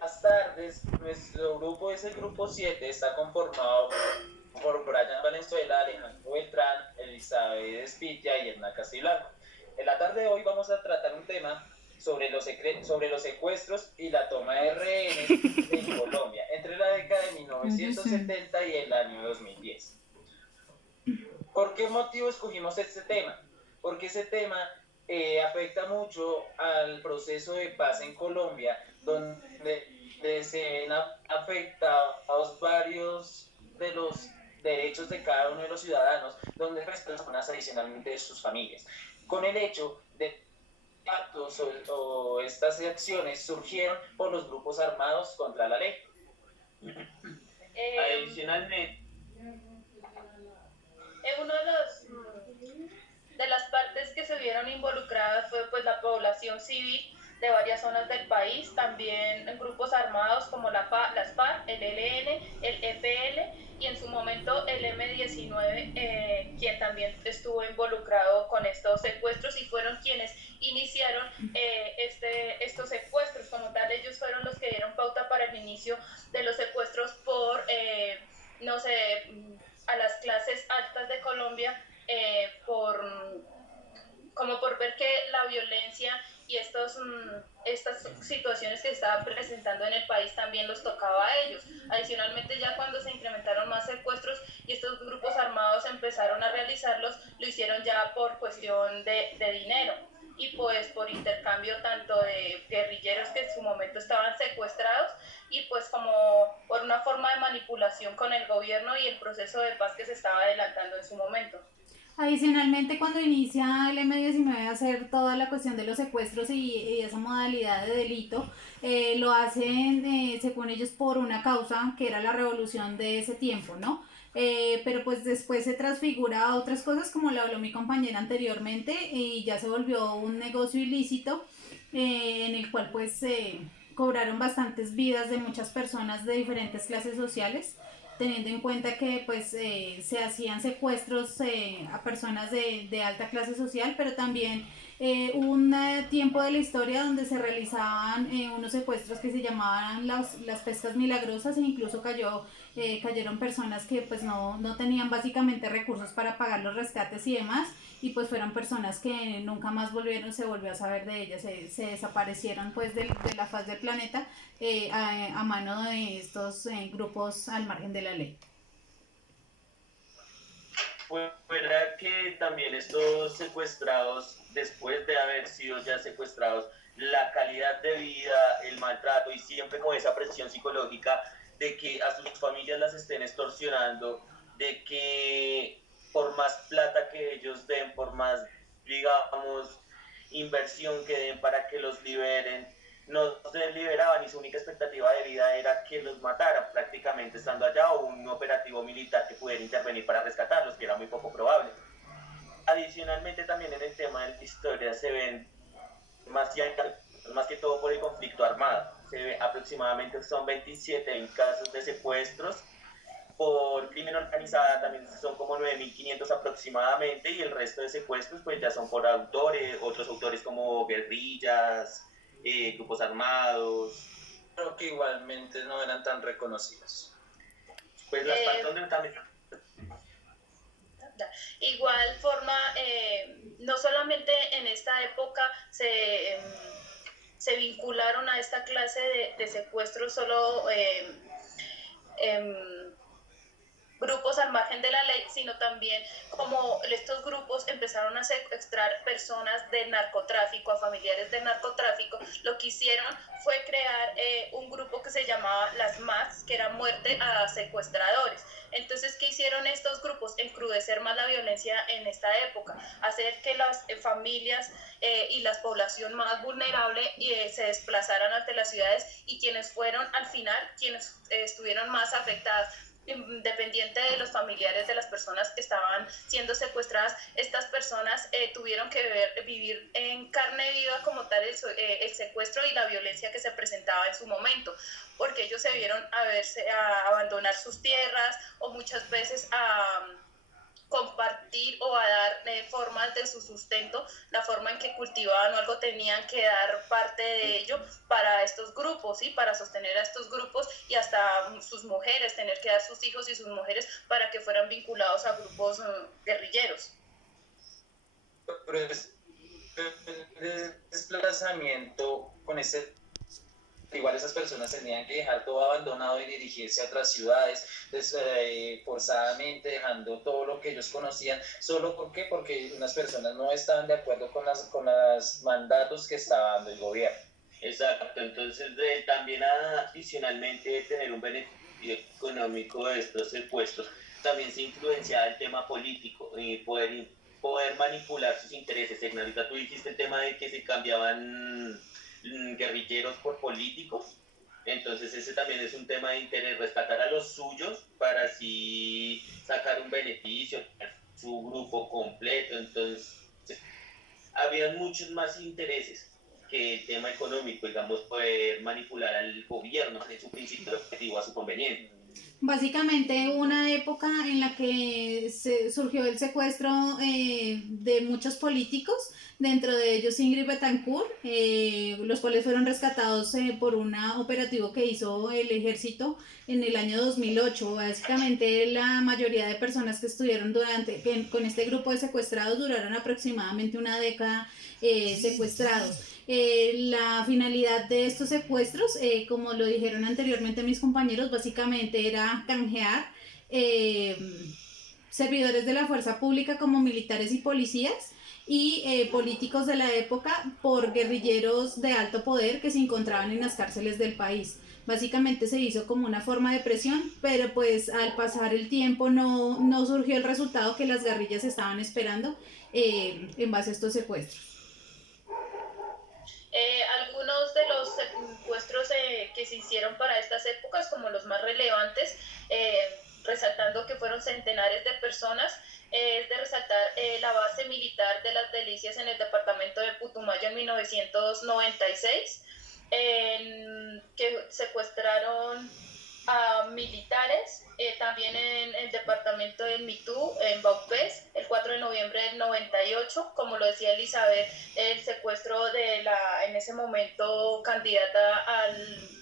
Buenas tardes. Nuestro grupo es el grupo 7. Está conformado por Brian Valenzuela, Alejandro Beltrán, Elizabeth Espitia y Edna Castiblanco. En la tarde de hoy vamos a tratar un tema sobre los secuestros y la toma de rehenes en Colombia entre la década de 1970 y el año 2010. ¿Por qué motivo escogimos este tema? Porque ese tema afecta mucho al proceso de paz en Colombia, donde se ven afectados varios de los derechos de cada uno de los ciudadanos, donde restan personas adicionalmente de sus familias. Con el hecho de actos o estas acciones surgieron por los grupos armados contra la ley. Adicionalmente, uno de las partes que se vieron involucradas fue pues la población civil de varias zonas del país, también grupos armados como las FARC, el ELN, el EPL y en su momento el M-19, quien también estuvo involucrado con estos secuestros y fueron quienes iniciaron estos secuestros. Como tal, ellos fueron los que dieron pauta para el inicio de los secuestros por, a las clases altas de Colombia, como por ver que la violencia y estas situaciones que se estaban presentando en el país también los tocaba a ellos. Adicionalmente, ya cuando se incrementaron más secuestros y estos grupos armados empezaron a realizarlos, lo hicieron ya por cuestión de dinero y pues por intercambio tanto de guerrilleros que en su momento estaban secuestrados y pues como por una forma de manipulación con el gobierno y el proceso de paz que se estaba adelantando en su momento. Adicionalmente, cuando inicia el M-19 a hacer toda la cuestión de los secuestros y esa modalidad de delito, lo hacen, según ellos, por una causa que era la revolución de ese tiempo, ¿no? Pero pues después se transfigura a otras cosas, como lo habló mi compañera anteriormente, y ya se volvió un negocio ilícito, en el cual pues cobraron bastantes vidas de muchas personas de diferentes clases sociales, teniendo en cuenta que pues se hacían secuestros a personas de alta clase social, pero también hubo un tiempo de la historia donde se realizaban unos secuestros que se llamaban las pescas milagrosas, e incluso cayeron personas que pues no tenían básicamente recursos para pagar los rescates y demás, y pues fueron personas que nunca más se volvió a saber de ellas, se desaparecieron pues de la faz del planeta, a mano de estos grupos al margen de la ley. Fuera que también estos secuestrados, después de haber sido ya secuestrados, la calidad de vida, el maltrato y siempre con esa presión psicológica de que a sus familias las estén extorsionando, de que por más plata que ellos den, por más, digamos, inversión que den para que los liberen, no se liberaban y su única expectativa de vida era que los mataran prácticamente estando allá o un operativo militar que pudiera intervenir para rescatarlos, que era muy poco probable. Adicionalmente también en el tema de la historia se ven más que todo por el conflicto armado. Se ve aproximadamente son 27 casos de secuestros. Por crimen organizada también son como 9.500 aproximadamente y el resto de secuestros pues ya son por otros autores como guerrillas, grupos armados, pero que igualmente no eran tan reconocidos. Pues las partes donde también... Igual forma, no solamente en esta época se vincularon a esta clase de secuestros solo grupos al margen de la ley, sino también como estos grupos empezaron a secuestrar personas del narcotráfico, a familiares del narcotráfico, lo que hicieron fue crear un grupo que se llamaba las MAS, que era muerte a secuestradores. Entonces, ¿qué hicieron estos grupos? Encrudecer más la violencia en esta época, hacer que las familias y la población más vulnerable se desplazaran ante las ciudades y quienes fueron al final, quienes estuvieron más afectadas, independiente de los familiares de las personas que estaban siendo secuestradas, estas personas tuvieron que vivir en carne viva como tal el secuestro y la violencia que se presentaba en su momento, porque ellos se vieron a abandonar sus tierras o muchas veces compartir o a dar formas de su sustento, la forma en que cultivaban o algo tenían que dar parte de ello para estos grupos, ¿sí? Para sostener a estos grupos y hasta sus mujeres, tener que dar sus hijos y sus mujeres para que fueran vinculados a grupos guerrilleros. Pero el desplazamiento con este, igual esas personas tenían que dejar todo abandonado y dirigirse a otras ciudades forzadamente, dejando todo lo que ellos conocían. ¿Solo por qué? Porque unas personas no estaban de acuerdo con los mandatos que estaba dando el gobierno. Exacto, entonces también adicionalmente de tener un beneficio económico de estos secuestros, también se influenciaba el tema político y poder manipular sus intereses. Ahorita tú dijiste el tema de que se cambiaban guerrilleros por políticos, entonces ese también es un tema de interés, rescatar a los suyos para así sacar un beneficio, su grupo completo. Entonces había muchos más intereses que el tema económico, digamos, poder manipular al gobierno en su principio objetivo a su conveniencia. Básicamente una época en la que surgió el secuestro de muchos políticos, dentro de ellos Ingrid Betancourt, los cuales fueron rescatados por un operativo que hizo el ejército en el año 2008. Básicamente la mayoría de personas que estuvieron con este grupo de secuestrados duraron aproximadamente una década secuestrados. La finalidad de estos secuestros, como lo dijeron anteriormente mis compañeros, básicamente era canjear servidores de la fuerza pública como militares y policías y políticos de la época por guerrilleros de alto poder que se encontraban en las cárceles del país. Básicamente se hizo como una forma de presión, pero pues al pasar el tiempo no surgió el resultado que las guerrillas estaban esperando en base a estos secuestros. Algunos de los secuestros que se hicieron para estas épocas, como los más relevantes, resaltando que fueron centenares de personas, es de resaltar la base militar de las Delicias en el departamento de Putumayo en 1996, que secuestraron a militares, también en el departamento del Mitú, en Baupés, el 4 de noviembre del 98, como lo decía Elizabeth, el secuestro de la, en ese momento, candidata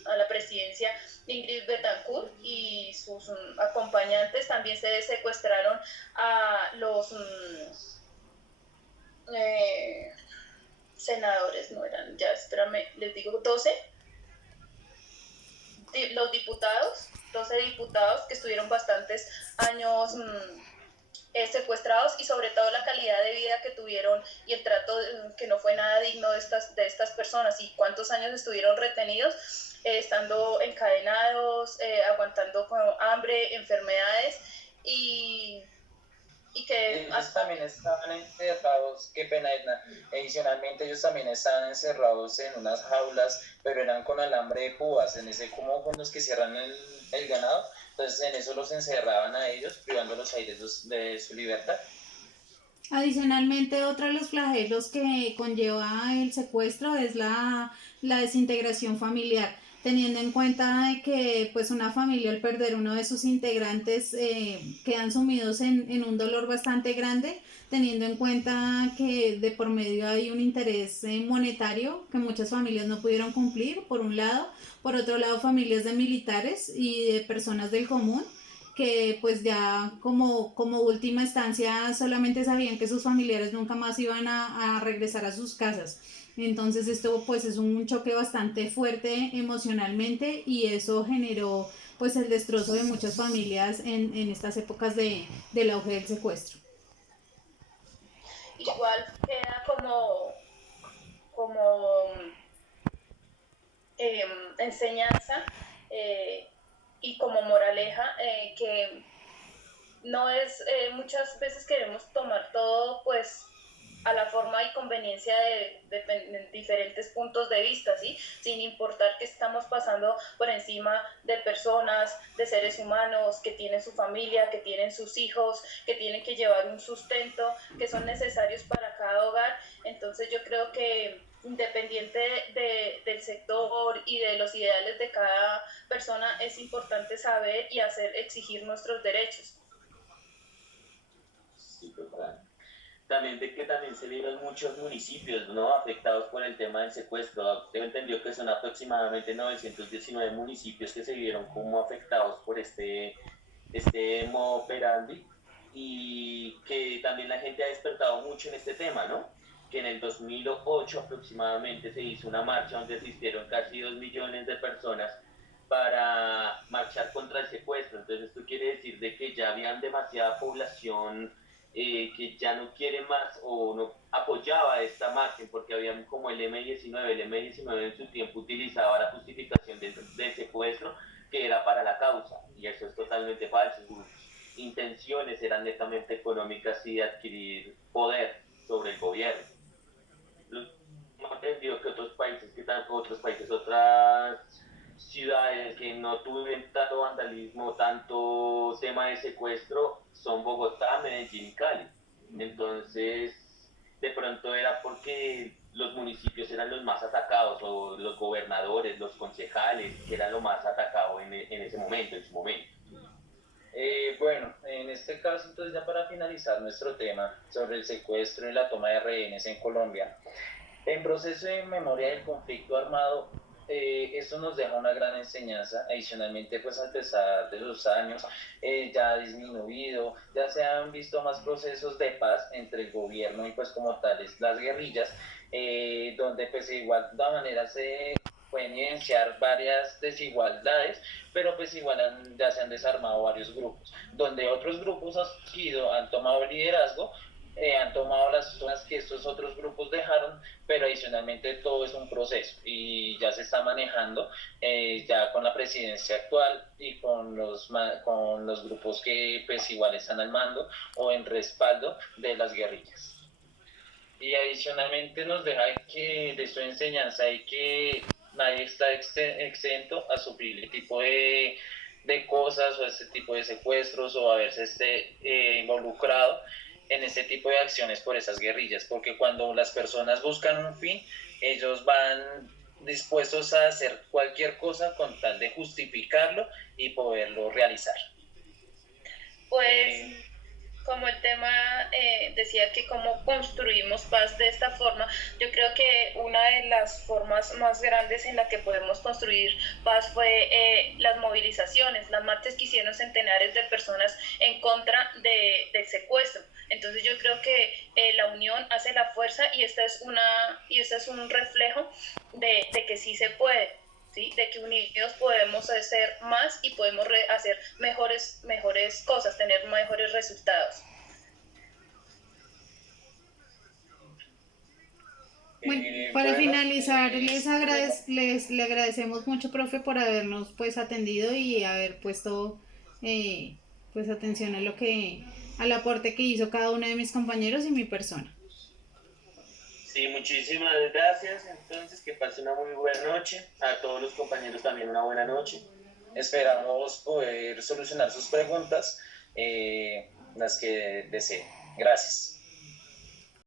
a la presidencia, Ingrid Betancourt, y sus acompañantes. También se secuestraron a los senadores, no eran, ya, espérame, les digo, 12, los diputados, 12 diputados que estuvieron bastantes años secuestrados, y sobre todo la calidad de vida que tuvieron y el trato que no fue nada digno de estas personas, y cuántos años estuvieron retenidos, estando encadenados, aguantando con hambre, enfermedades, y que ellos también estaban encerrados, qué pena Edna, adicionalmente ellos también estaban encerrados en unas jaulas, pero eran con alambre de púas, en ese como con los que cierran el ganado, entonces en eso los encerraban a ellos, privándolos ahí de su libertad. Adicionalmente, otro de los flagelos que conlleva el secuestro es la desintegración familiar, teniendo en cuenta que pues una familia al perder uno de sus integrantes quedan sumidos en un dolor bastante grande, teniendo en cuenta que de por medio hay un interés monetario que muchas familias no pudieron cumplir, por un lado; por otro lado, familias de militares y de personas del común que pues ya como última instancia solamente sabían que sus familiares nunca más iban a regresar a sus casas. Entonces esto pues es un choque bastante fuerte emocionalmente, y eso generó pues el destrozo de muchas familias en estas épocas del auge del secuestro. Igual queda como enseñanza y como moraleja, que no es, muchas veces queremos tomar todo pues a la forma y conveniencia de diferentes puntos de vista, ¿sí? Sin importar que estamos pasando por encima de personas, de seres humanos que tienen su familia, que tienen sus hijos, que tienen que llevar un sustento, que son necesarios para cada hogar. Entonces yo creo que independiente del sector y de los ideales de cada persona, es importante saber y exigir nuestros derechos. Sí, total. También de que también se vieron muchos municipios, ¿no?, afectados por el tema del secuestro. Tengo entendido que son aproximadamente 919 municipios que se vieron como afectados por este modo operandi, y que también la gente ha despertado mucho en este tema, ¿no? Que en el 2008 aproximadamente se hizo una marcha donde asistieron casi 2 millones de personas para marchar contra el secuestro. Entonces esto quiere decir de que ya habían demasiada población que ya no quiere más o no apoyaba esta margen, porque habían como el M19 en su tiempo utilizaba la justificación del secuestro que era para la causa, y eso es totalmente falso. Sus intenciones eran netamente económicas y de adquirir poder sobre el gobierno. No entendido que otras ciudades que no tuvieron tanto vandalismo, tanto tema de secuestro, son Bogotá, Medellín y Cali. Entonces, de pronto era porque los municipios eran los más atacados, o los gobernadores, los concejales, que eran lo más atacado en ese momento, en su momento. Bueno, en este caso, entonces, ya para finalizar nuestro tema sobre el secuestro y la toma de rehenes en Colombia, en proceso de memoria del conflicto armado, esto nos deja una gran enseñanza. Adicionalmente, pues al pesar de los años, ya ha disminuido, ya se han visto más procesos de paz entre el gobierno y pues como tales las guerrillas, donde pues igual de todas maneras se pueden evidenciar varias desigualdades, pero pues igual ya se han desarmado varios grupos, donde otros grupos han tomado liderazgo, han tomado las zonas que estos otros grupos dejaron, pero adicionalmente todo es un proceso y ya se está manejando ya con la presidencia actual y con los grupos que pues igual están al mando o en respaldo de las guerrillas. Y adicionalmente nos deja que de su enseñanza y que nadie está exento a sufrir este tipo de cosas o este tipo de secuestros o a verse involucrado en este tipo de acciones por esas guerrillas, porque cuando las personas buscan un fin, ellos van dispuestos a hacer cualquier cosa con tal de justificarlo y poderlo realizar. Pues como el tema decía que cómo construimos paz de esta forma, yo creo que una de las formas más grandes en la que podemos construir paz fue las movilizaciones, las marchas que hicieron centenares de personas en contra del secuestro. Entonces yo creo que la unión hace la fuerza, y esta es un reflejo de que sí se puede. ¿Sí? De que unidos podemos hacer más y podemos hacer mejores cosas, tener mejores resultados. Bueno, para finalizar, le agradecemos mucho, profe, por habernos pues atendido y haber puesto pues atención al aporte que hizo cada uno de mis compañeros y mi persona. Sí, muchísimas gracias. Entonces, que pase una muy buena noche. A todos los compañeros también una buena noche. Esperamos poder solucionar sus preguntas, las que deseen. Gracias.